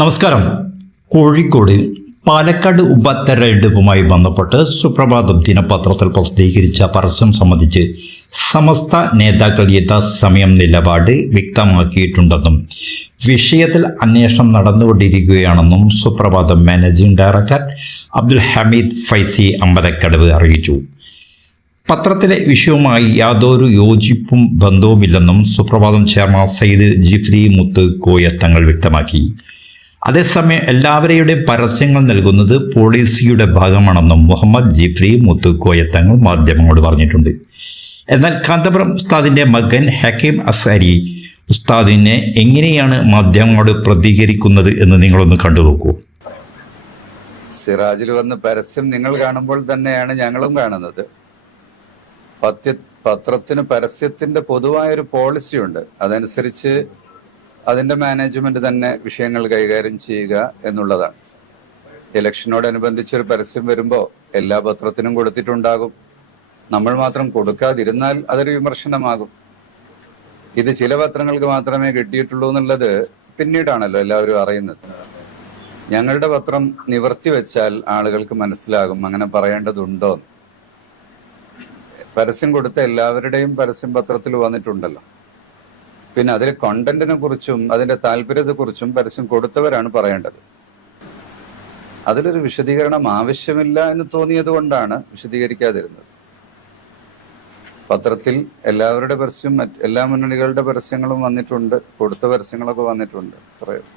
നമസ്കാരം. കോഴിക്കോട് പാലക്കാട് ഉപതെരഞ്ഞെടുപ്പുമായി ബന്ധപ്പെട്ട് സുപ്രഭാതം ദിനപത്രത്തിൽ പ്രസിദ്ധീകരിച്ച പരസ്യം സംബന്ധിച്ച് സമസ്ത നേതാക്കൾ യഥാസമയം നിലപാട് വ്യക്തമാക്കിയിട്ടുണ്ടെന്നും വിഷയത്തിൽ അന്വേഷണം നടന്നുകൊണ്ടിരിക്കുകയാണെന്നും സുപ്രഭാതം മാനേജിംഗ് ഡയറക്ടർ അബ്ദുൽ ഹമീദ് ഫൈസി അമ്പലക്കടവ് അറിയിച്ചു. പത്രത്തിലെ വിഷയവുമായി യാതൊരു യോജിപ്പും ബന്ധവുമില്ലെന്നും സുപ്രഭാതം ചെയർമാൻ സയ്യിദ് ജിഫ്രി മുത്ത് കോയ തങ്ങൾ വ്യക്തമാക്കി. അതേസമയം എല്ലാവരുടെയും പരസ്യങ്ങൾ നൽകുന്നത് പോളിസിയുടെ ഭാഗമാണെന്നും മുഹമ്മദ് ജിഫ്രി മുത്ത് കോയ തങ്ങൾ മാധ്യമങ്ങളോട് പറഞ്ഞിട്ടുണ്ട്. എന്നാൽ കാന്തപുരം ഉസ്താദിന്റെ മകൻ ഹക്കീം അസാരി ഉസ്താദിനെ എങ്ങനെയാണ് മാധ്യമങ്ങളോട് പ്രതികരിക്കുന്നത് എന്ന് നിങ്ങളൊന്ന് കണ്ടു നോക്കൂ. സിറാജിൽ വന്ന പരസ്യം നിങ്ങൾ കാണുമ്പോൾ തന്നെയാണ് ഞങ്ങളും കാണുന്നത്. പത്രത്തിന് പരസ്യത്തിന്റെ പൊതുവായൊരു പോളിസി ഉണ്ട്. അതനുസരിച്ച് അതിന്റെ മാനേജ്മെന്റ് തന്നെ വിഷയങ്ങൾ കൈകാര്യം ചെയ്യുക എന്നുള്ളതാണ്. ഇലക്ഷനോടനുബന്ധിച്ച് ഒരു പരസ്യം വരുമ്പോൾ എല്ലാ പത്രത്തിനും കൊടുത്തിട്ടുണ്ടാകും. നമ്മൾ മാത്രം കൊടുക്കാതിരുന്നാൽ അതൊരു വിമർശനമാകും. ഇത് ചില പത്രങ്ങൾക്ക് മാത്രമേ കിട്ടിയിട്ടുള്ളൂ എന്നുള്ളത് പിന്നീടാണല്ലോ എല്ലാവരും അറിയുന്നത്. ഞങ്ങളുടെ പത്രം നിവർത്തി വെച്ചാൽ ആളുകൾക്ക് മനസ്സിലാകും അങ്ങനെ പറയേണ്ടതുണ്ടോ. പരസ്യം കൊടുത്ത എല്ലാവരുടെയും പരസ്യം പത്രത്തിൽ വന്നിട്ടുണ്ടല്ലോ. പിന്നെ അതിലെ കണ്ടന്റിനെ കുറിച്ചും അതിന്റെ താല്പര്യത്തെ കുറിച്ചും പരസ്യം കൊടുത്തവരാണ് പറയേണ്ടത്. അതിലൊരു വിശദീകരണം ആവശ്യമില്ല എന്ന് തോന്നിയത് കൊണ്ടാണ് വിശദീകരിക്കാതിരുന്നത്. പത്രത്തിൽ എല്ലാവരുടെ പരസ്യം എല്ലാ മുന്നണികളുടെ പരസ്യങ്ങളും വന്നിട്ടുണ്ട്, കൊടുത്ത പരസ്യങ്ങളൊക്കെ വന്നിട്ടുണ്ട്. അത്രയും